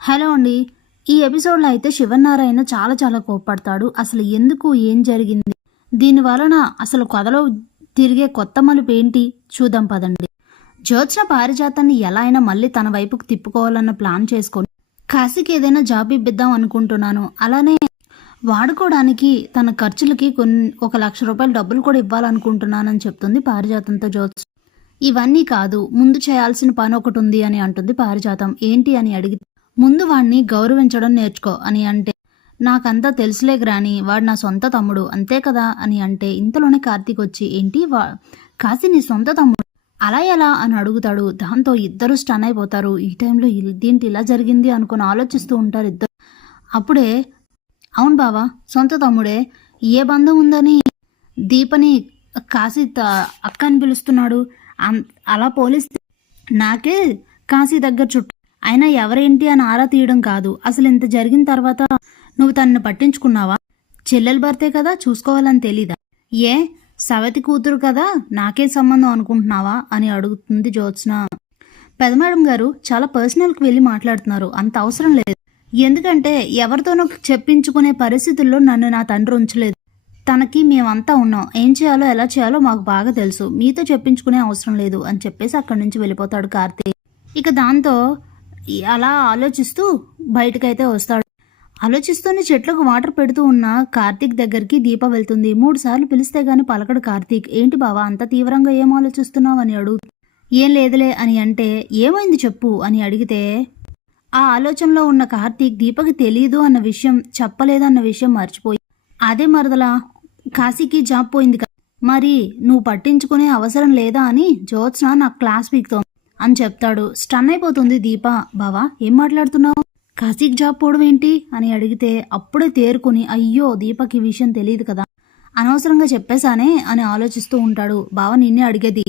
Hello అండి. ఈ ఎపిసోడ్‌లో అయితే శివన్నారాయణ చాలా చాలా కోప్పడతాడు. అసలు ఎందుకు? ఏం జరిగింది? దీని వలన అసలు కథలో తిరిగే కొత్త మలుపేంటి? చూద్దాం పదండి. జ్యోత్స్న పారిజాతాన్ని ఎలా అయినా మళ్ళీ తన వైపుకు తిప్పుకోవాలన్న ప్లాన్ చేసుకొని కాశీకి ఏదైనా జాబ్ ఇప్పిద్దాం అనుకుంటున్నాను. అలానే వాడుకోవడానికి తన ఖర్చులకి ఒక ₹1,00,000 డబ్బులు కూడా ఇవ్వాలనుకుంటున్నానని చెప్తుంది పారిజాతంతో జ్యోత్స్న. ఇవన్నీ కాదు, ముందు చేయాల్సిన పని ఒకటుంది అని అంటుంది పారిజాతం. ఏంటి అని అడిగితే ముందు వాణ్ణి గౌరవించడం నేర్చుకో అని అంటే, నాకంతా తెలుసులే గ్రాని, వాడు నా సొంత తమ్ముడు అంతే కదా అని అంటే, ఇంతలోనే కార్తీక్ వచ్చి ఏంటి కాశీ నీ సొంత తమ్ముడు అలా ఎలా అని అడుగుతాడు. దాంతో ఇద్దరు స్టన్ అయిపోతారు. ఈ టైంలో ఇదేంటి ఇలా జరిగింది అనుకుని ఆలోచిస్తూ ఉంటారు ఇద్దరు. అప్పుడే అవును బావా, సొంత తమ్ముడే, ఏ బంధం ఉందని దీపని కాశీ అక్క అని పిలుస్తున్నాడు. అలా పోలిస్తే నాకే కాశీ దగ్గర చుట్టూ, అయినా ఎవరేంటి అని ఆరా తీయడం కాదు. అసలు ఇంత జరిగిన తర్వాత నువ్వు తనని పట్టించుకున్నావా? చెల్లెలు భర్తే కదా, చూసుకోవాలని తెలీదా? ఏ సవతి కూతురు కదా, నాకే సంబంధం అనుకుంటున్నావా అని అడుగుతుంది జ్యోత్స్న. పెదమేడం గారు చాలా పర్సనల్కి వెళ్ళి మాట్లాడుతున్నారు, అంత అవసరం లేదు. ఎందుకంటే ఎవరితోనూ చెప్పించుకునే పరిస్థితుల్లో నన్ను నా తండ్రి ఉంచలేదు. తనకి మేమంతా ఉన్నాం, ఏం చేయాలో ఎలా చేయాలో మాకు బాగా తెలుసు, మీతో చెప్పించుకునే అవసరం లేదు అని చెప్పేసి అక్కడి నుంచి వెళ్ళిపోతాడు కార్తీక్. ఇక దాంతో అలా ఆలోచిస్తూ బయటకైతే వస్తాడు. ఆలోచిస్తూనే చెట్లకు వాటర్ పెడుతూ ఉన్న కార్తీక్ దగ్గరికి దీప వెళ్తుంది. 3 సార్లు పిలిస్తే గాని పలకడు కార్తీక్. ఏంటి బావా అంత తీవ్రంగా ఏం ఆలోచిస్తున్నావు అని అడుగు. ఏం లేదులే అని అంటే, ఏమైంది చెప్పు అని అడిగితే, ఆ ఆలోచనలో ఉన్న కార్తీక్ దీపకి తెలియదు అన్న విషయం, చెప్పలేదన్న విషయం మర్చిపోయి, అదే మరదలా కాశీకి జాబ్ పోయింది కదా, మరి నువ్వు పట్టించుకునే అవసరం లేదా అని జ్యోత్స్న నాకు క్లాస్ పీక్తో అని చెప్తాడు. స్టన్ అయిపోతుంది దీప. బావా ఏం మాట్లాడుతున్నావు? కాశీకి జాబ్ పోవడం ఏంటి అని అడిగితే అప్పుడే తేరుకుని, అయ్యో దీపకి ఈ విషయం తెలియదు కదా, అనవసరంగా చెప్పేశానే అని ఆలోచిస్తూ ఉంటాడు. బావ నిన్నే అడిగేది,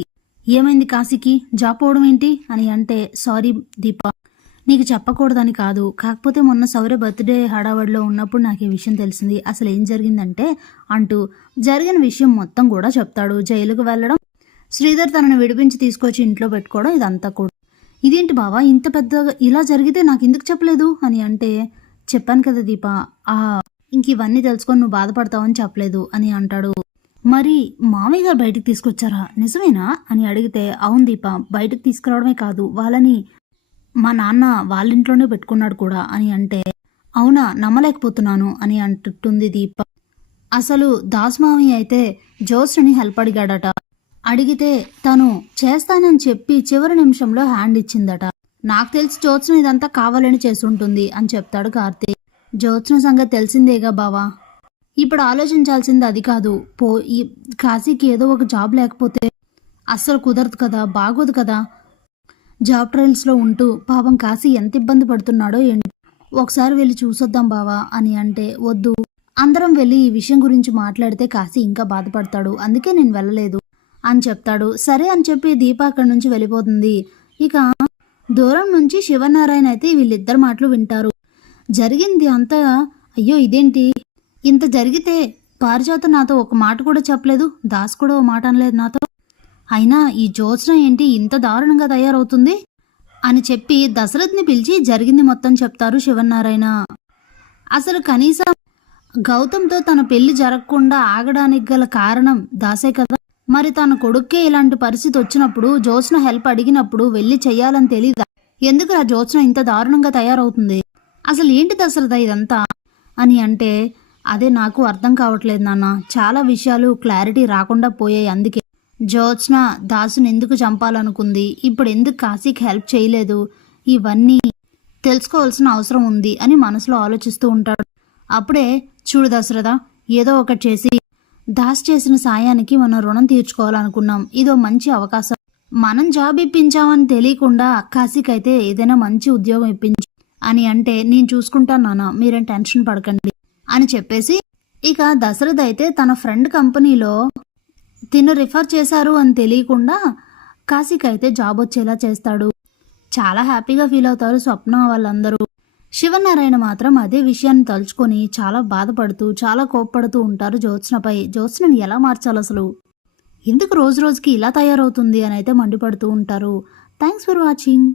ఏమైంది కాశీకి జాబ్ పోవడం ఏంటి అని అంటే, సారీ దీప, నీకు చెప్పకూడదని కాదు, కాకపోతే మొన్న సౌర్య బర్త్డే హడావడిలో ఉన్నప్పుడు నాకు ఈ విషయం తెలిసింది. అసలు ఏం జరిగిందంటే అంటూ జరిగిన విషయం మొత్తం కూడా చెప్తాడు. జైలుకు వెళ్ళడం, శ్రీధర్ తనను విడిపించి తీసుకొచ్చి ఇంట్లో పెట్టుకోవడం, ఇదంతా కూడా. ఇదేంటి బావా ఇంత పెద్దగా ఇలా జరిగితే నాకు ఎందుకు చెప్పలేదు అని అంటే, చెప్పాను కదా దీప, ఇంక ఇవన్నీ తెలుసుకొని నువ్వు బాధపడతావని చెప్పలేదు అని అంటాడు. మరి మామయ్య గారు బయటకు తీసుకొచ్చారా, నిజమేనా అని అడిగితే, అవును దీప, బయటకు తీసుకురావడమే కాదు, వాళ్ళని మా నాన్న వాళ్ళ ఇంట్లోనే పెట్టుకున్నాడు కూడా అని అంటే, అవునా, నమ్మలేకపోతున్నాను అని అంటుంది దీప. అసలు దాస్మామయ్య అయితే జ్యోత్స్నని హెల్ప్ అడిగాడట. అడిగితే తను చేస్తానని చెప్పి చివరి నిమిషంలో హ్యాండ్ ఇచ్చిందట. నాకు తెలిసి జ్యోత్స్న ఇదంతా కావాలని చేసుంటుంది అని చెప్తాడు కార్తీక్. జ్యోత్స్న సంగతి తెలిసిందేగా బావా, ఇప్పుడు ఆలోచించాల్సింది అది కాదు. ఈ కాశీకి ఏదో ఒక జాబ్ లేకపోతే అస్సలు కుదరదు కదా, బాగోదు కదా. జాబ్ ట్రయల్స్లో ఉంటూ పాపం కాశీ ఎంత ఇబ్బంది పడుతున్నాడో ఏంటి, ఒకసారి వెళ్ళి చూసొద్దాం బావా అని అంటే, వద్దు, అందరం వెళ్ళి ఈ విషయం గురించి మాట్లాడితే కాశీ ఇంకా బాధపడతాడు, అందుకే నేను వెళ్ళలేదు అని చెప్తాడు. సరే అని చెప్పి దీప అక్కడి నుంచి వెళ్ళిపోతుంది. ఇక దూరం నుంచి శివనారాయణ అయితే వీళ్ళిద్దరు మాటలు వింటారు. జరిగింది అంతా, అయ్యో ఇదేంటి ఇంత జరిగితే పారిజాత నాతో ఒక మాట కూడా చెప్పలేదు, దాస్ కూడా ఓ మాట అనలేదు నాతో, అయినా ఈ జ్యోత్స్న ఏంటి ఇంత దారుణంగా తయారవుతుంది అని చెప్పి దశరథ్ని పిలిచి జరిగింది మొత్తం చెప్తారు శివనారాయణ. అసలు కనీసం గౌతమ్తో తన పెళ్లి జరగకుండా ఆగడానికి గల కారణం దాసే కదా, మరి తన కొడుక్కే ఇలాంటి పరిస్థితి వచ్చినప్పుడు జ్యోత్స్న హెల్ప్ అడిగినప్పుడు వెళ్ళి చెయ్యాలని తెలీదా? ఎందుకు ఆ జ్యోత్స్న ఇంత దారుణంగా తయారవుతుంది? అసలు ఏంటి దశరథ ఇదంతా అని అంటే, అదే నాకు అర్థం కావట్లేదు నాన్న, చాలా విషయాలు క్లారిటీ రాకుండా పోయాయి. అందుకే జ్యోత్స్న దాసుని ఎందుకు చంపాలనుకుంది, ఇప్పుడు ఎందుకు కాశీకి హెల్ప్ చేయలేదు, ఇవన్నీ తెలుసుకోవాల్సిన అవసరం ఉంది అని మనసులో ఆలోచిస్తూ ఉంటాడు. అప్పుడే చూడు దశరథ, ఏదో ఒకటి చేసి దాస్ చేసిన సాయానికి మనం రుణం తీర్చుకోవాలనుకున్నాం, ఇదో మంచి అవకాశం. మనం జాబ్ ఇప్పించామని తెలియకుండా కాశీకైతే ఏదైనా మంచి ఉద్యోగం ఇప్పించు అని అంటే, నేను చూసుకుంటాను నాన్న, మీరేం టెన్షన్ పడకండి అని చెప్పేసి, ఇక దశరథ్ అయితే తన ఫ్రెండ్ కంపెనీలో తిను రిఫర్ చేశారు అని తెలియకుండా కాశీకైతే జాబ్ వచ్చేలా చేస్తాడు. చాలా హ్యాపీగా ఫీల్ అవుతారు స్వప్న వాళ్ళందరూ. శివనారాయణ మాత్రం అదే విషయాన్ని తలుచుకొని చాలా బాధపడుతూ చాలా కోప్పడుతూ ఉంటారు జ్యోత్స్నపై. జ్యోత్స్నని ఎలా మార్చాలి, అసలు ఎందుకు రోజు రోజుకి ఇలా తయారవుతుంది అని అయితే మండిపడుతూ ఉంటారు. Thanks for watching.